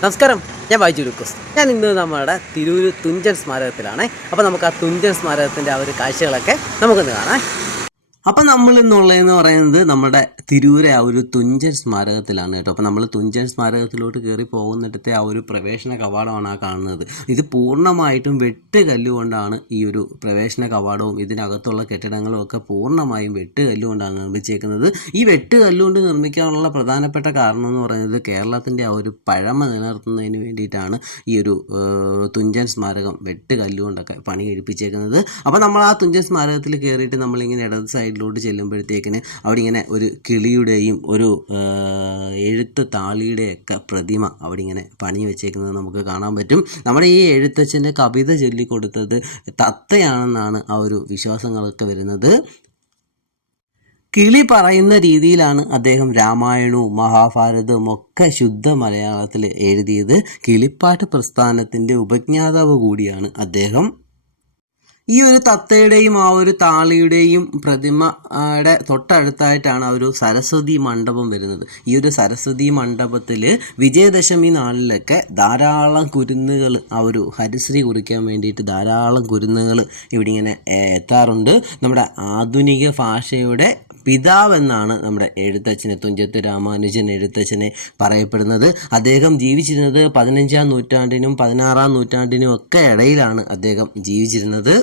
നമസ്കാരം, ഞാൻ ബൈജു ലൂക്കോസ്. ഞാൻ ഇന്ന് നമ്മുടെ തിരൂർ തുഞ്ചൻ സ്മാരകത്തിലാണ്. അപ്പോൾ നമുക്ക് ആ തുഞ്ചൻ സ്മാരകത്തിൻ്റെ ആ ഒരു കാഴ്ചകളൊക്കെ നമുക്കൊന്ന് കാണാം. അപ്പം നമ്മൾ ഇന്നുള്ളതെന്ന് പറയുന്നത് നമ്മുടെ തിരൂരെ ആ ഒരു തുഞ്ചൻ സ്മാരകത്തിലാണ് കേട്ടോ. അപ്പോൾ നമ്മൾ തുഞ്ചൻ സ്മാരകത്തിലോട്ട് കയറി പോകുന്നിടത്തെ ആ ഒരു പ്രവേശന കവാടമാണ് ആ കാണുന്നത്. ഇത് പൂർണ്ണമായിട്ടും വെട്ടുകല്ലുകൊണ്ടാണ് ഈ ഒരു പ്രവേശന കവാടവും ഇതിനകത്തുള്ള കെട്ടിടങ്ങളും ഒക്കെ പൂർണ്ണമായും വെട്ടുകല്ലുകൊണ്ടാണ് നിർമ്മിച്ചേക്കുന്നത്. ഈ വെട്ടുകല്ലുകൊണ്ട് നിർമ്മിക്കാനുള്ള പ്രധാനപ്പെട്ട കാരണം എന്ന് പറയുന്നത് കേരളത്തിൻ്റെ ആ ഒരു പഴമ നിലനിർത്തുന്നതിന് വേണ്ടിയിട്ടാണ് ഈ ഒരു തുഞ്ചൻ സ്മാരകം വെട്ടുകല്ലുകൊണ്ടൊക്കെ പണി കഴിപ്പിച്ചേക്കുന്നത്. അപ്പോൾ നമ്മൾ ആ തുഞ്ചൻ സ്മാരകത്തിൽ കയറിയിട്ട് നമ്മളിങ്ങനെ ഇടത് സൈഡിലോട്ട് ചെല്ലുമ്പോഴത്തേക്കിന് അവിടെ ഇങ്ങനെ ഒരു കിളിയുടെയും ഒരു എഴുത്ത് താളിയുടെയൊക്കെ പ്രതിമ അവിടെ ഇങ്ങനെ പണി വെച്ചേക്കുന്നത് നമുക്ക് കാണാൻ പറ്റും. നമ്മുടെ ഈ എഴുത്തച്ഛൻ്റെ കവിത ചൊല്ലിക്കൊടുത്തത് തത്തയാണെന്നാണ് ആ ഒരു വിശ്വാസങ്ങളൊക്കെ വരുന്നത്. കിളി പറയുന്ന രീതിയിലാണ് അദ്ദേഹം രാമായണവും മഹാഭാരതവും ഒക്കെ ശുദ്ധ മലയാളത്തിൽ എഴുതിയത്. കിളിപ്പാട്ട് പ്രസ്ഥാനത്തിൻ്റെ ഉപജ്ഞാതാവ് കൂടിയാണ് അദ്ദേഹം. ഈ ഒരു തത്തയുടെയും ആ ഒരു താളിയുടെയും പ്രതിമയുടെ തൊട്ടടുത്തായിട്ടാണ് ആ ഒരു സരസ്വതി മണ്ഡപം വരുന്നത്. ഈ ഒരു സരസ്വതി മണ്ഡപത്തിൽ വിജയദശമി നാളിലൊക്കെ ധാരാളം കുരുന്നുകൾ ആ ഒരു ഹരിശ്രീ കുറിക്കാൻ വേണ്ടിയിട്ട് ധാരാളം കുരുന്നുകൾ ഇവിടെ ഇങ്ങനെ എത്താറുണ്ട്. നമ്മുടെ ആധുനിക ഭാഷയുടെ പിതാവെന്നാണ് നമ്മുടെ എഴുത്തച്ഛനെ, തുഞ്ചത്ത് രാമാനുജൻ എഴുത്തച്ഛനെ പറയപ്പെടുന്നത്. അദ്ദേഹം ജീവിച്ചിരുന്നത് 15-ാം നൂറ്റാണ്ടിനും 16-ാം നൂറ്റാണ്ടിനും ഒക്കെ ഇടയിലാണ് അദ്ദേഹം ജീവിച്ചിരുന്നത്.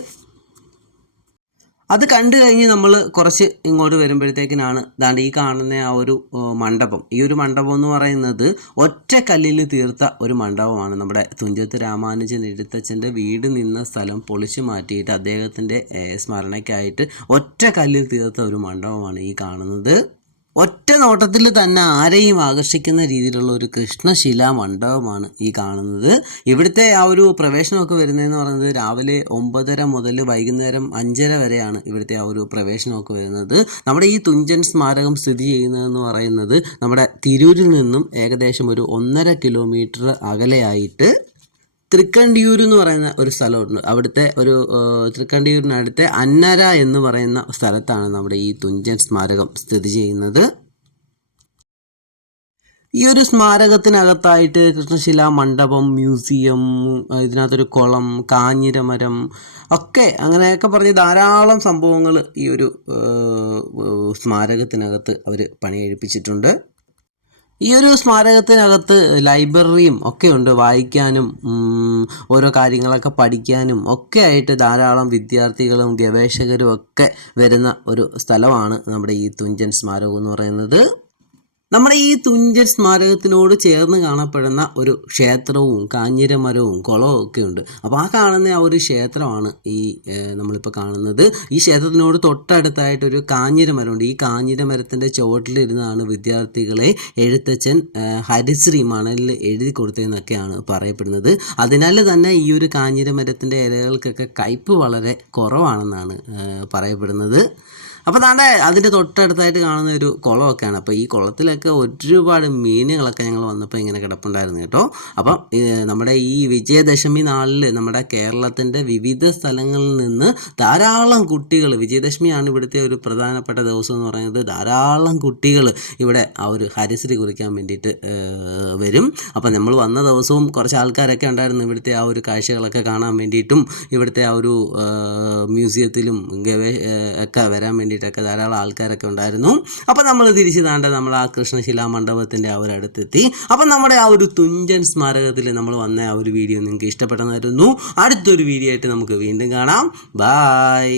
അത് കണ്ടു കഴിഞ്ഞ് നമ്മൾ കുറച്ച് ഇങ്ങോട്ട് വരുമ്പോഴത്തേക്കിനാണ് ദാണ്ട് ഈ കാണുന്ന ആ ഒരു മണ്ഡപം. ഈ ഒരു മണ്ഡപം എന്ന് പറയുന്നത് ഒറ്റ കല്ലിൽ തീർത്ത ഒരു മണ്ഡപമാണ്. നമ്മുടെ തുഞ്ചത്ത് രാമാനുജൻ എഴുത്തച്ഛൻ്റെ വീട് നിന്ന സ്ഥലം പൊളിച്ചു മാറ്റിയിട്ട് അദ്ദേഹത്തിൻ്റെ സ്മരണയ്ക്കായിട്ട് ഒറ്റ കല്ലിൽ തീർത്ത ഒരു മണ്ഡപമാണ് ഈ കാണുന്നത്. ഒറ്റ നോട്ടത്തിൽ തന്നെ ആരെയും ആകർഷിക്കുന്ന രീതിയിലുള്ള ഒരു കൃഷ്ണശിലാ മണ്ഡപമാണ് ഈ കാണുന്നത്. ഇവിടുത്തെ ആ ഒരു പ്രവേശനമൊക്കെ വരുന്നതെന്ന് പറയുന്നത് രാവിലെ 9:30 മുതൽ വൈകുന്നേരം 5:30 വരെയാണ് ഇവിടുത്തെ ആ ഒരു പ്രവേശനമൊക്കെ വരുന്നത്. നമ്മുടെ ഈ തുഞ്ചൻ സ്മാരകം സ്ഥിതി ചെയ്യുന്നതെന്ന് പറയുന്നത് നമ്മുടെ തിരൂരിൽ നിന്നും ഏകദേശം ഒരു 1.5 കിലോമീറ്റർ അകലെയായിട്ട് തൃക്കണ്ടിയൂർ എന്ന് പറയുന്ന ഒരു സ്ഥലമുണ്ട്. അവിടുത്തെ ഒരു തൃക്കണ്ടിയൂരിനടുത്തെ അന്നര എന്ന് പറയുന്ന സ്ഥലത്താണ് നമ്മുടെ ഈ തുഞ്ചൻ സ്മാരകം സ്ഥിതി ചെയ്യുന്നത്. ഈ ഒരു സ്മാരകത്തിനകത്തായിട്ട് കൃഷ്ണശിലാ മണ്ഡപം, മ്യൂസിയം, ഇതിനകത്തൊരു കുളം, കാഞ്ഞിരമരം ഒക്കെ അങ്ങനെയൊക്കെ പറഞ്ഞ് ധാരാളം സംഭവങ്ങൾ ഈ ഒരു സ്മാരകത്തിനകത്ത് അവർ പണി കഴിപ്പിച്ചിട്ടുണ്ട്. ഈ ഒരു സ്മാരകത്തിനകത്ത് ലൈബ്രറിയും ഒക്കെ ഉണ്ട്. വായിക്കാനും ഓരോ കാര്യങ്ങളൊക്കെ പഠിക്കാനും ഒക്കെ ആയിട്ട് ധാരാളം വിദ്യാർത്ഥികളും ഗവേഷകരും ഒക്കെ വരുന്ന ഒരു സ്ഥലമാണ് നമ്മുടെ ഈ തുഞ്ചൻ സ്മാരകം എന്ന് പറയുന്നത്. നമ്മുടെ ഈ തുഞ്ചൻ സ്മാരകത്തിനോട് ചേർന്ന് കാണപ്പെടുന്ന ഒരു ക്ഷേത്രവും കാഞ്ഞിരമരവും കുളവും ഒക്കെ ഉണ്ട്. അപ്പോൾ ആ കാണുന്ന ആ ഒരു ക്ഷേത്രമാണ് ഈ നമ്മളിപ്പോൾ കാണുന്നത്. ഈ ക്ഷേത്രത്തിനോട് തൊട്ടടുത്തായിട്ടൊരു കാഞ്ഞിരമരമുണ്ട്. ഈ കാഞ്ഞിരമരത്തിൻ്റെ ചുവട്ടിലിരുന്നാണ് വിദ്യാർത്ഥികളെ എഴുത്തച്ഛൻ ഹരിശ്രീ മണലിൽ എഴുതി കൊടുത്തതെന്നൊക്കെയാണ് പറയപ്പെടുന്നത്. അതിനാൽ തന്നെ ഈ ഒരു കാഞ്ഞിരമരത്തിൻ്റെ ഇലകൾക്കൊക്കെ കയ്പ്പ് വളരെ കുറവാണെന്നാണ് പറയപ്പെടുന്നത്. അപ്പോൾ താണ്ടെ അതിൻ്റെ തൊട്ടടുത്തായിട്ട് കാണുന്ന ഒരു കുളമൊക്കെയാണ്. അപ്പോൾ ഈ കുളത്തിലൊക്കെ ഒരുപാട് മീനുകളൊക്കെ ഞങ്ങൾ വന്നപ്പോൾ ഇങ്ങനെ കിടപ്പുണ്ടായിരുന്നു കേട്ടോ. അപ്പം നമ്മുടെ ഈ വിജയദശമി നാളിൽ നമ്മുടെ കേരളത്തിൻ്റെ വിവിധ സ്ഥലങ്ങളിൽ നിന്ന് ധാരാളം കുട്ടികൾ, വിജയദശമിയാണ് ഇവിടുത്തെ ഒരു പ്രധാനപ്പെട്ട ദിവസം എന്ന് പറയുന്നത്, ധാരാളം കുട്ടികൾ ഇവിടെ ആ ഒരു ഹരിശ്രീ കുറിക്കാൻ വേണ്ടിയിട്ട് വരും. അപ്പം നമ്മൾ വന്ന ദിവസവും കുറച്ച് ആൾക്കാരൊക്കെ ഉണ്ടായിരുന്നു ഇവിടുത്തെ ആ ഒരു കാഴ്ചകളൊക്കെ കാണാൻ വേണ്ടിയിട്ടും ഇവിടുത്തെ ആ ഒരു മ്യൂസിയത്തിലും ഒക്കെ വരാൻ വേണ്ടിയിട്ടൊക്കെ ധാരാളം ആൾക്കാരൊക്കെ ഉണ്ടായിരുന്നു. അപ്പം നമ്മൾ തിരിച്ച് താണ്ട നമ്മൾ ആ കൃഷ്ണശിലാ മണ്ഡപത്തിൻ്റെ ആ ഒരു അടുത്തെത്തി. അപ്പം നമ്മുടെ ആ ഒരു തുഞ്ചൻ സ്മാരകത്തിൽ നമ്മൾ വന്ന ആ ഒരു വീഡിയോ നിങ്ങൾക്ക് ഇഷ്ടപ്പെട്ടെന്നായിരുന്നു. അടുത്തൊരു വീഡിയോ ആയിട്ട് നമുക്ക് വീണ്ടും കാണാം. ബായ്.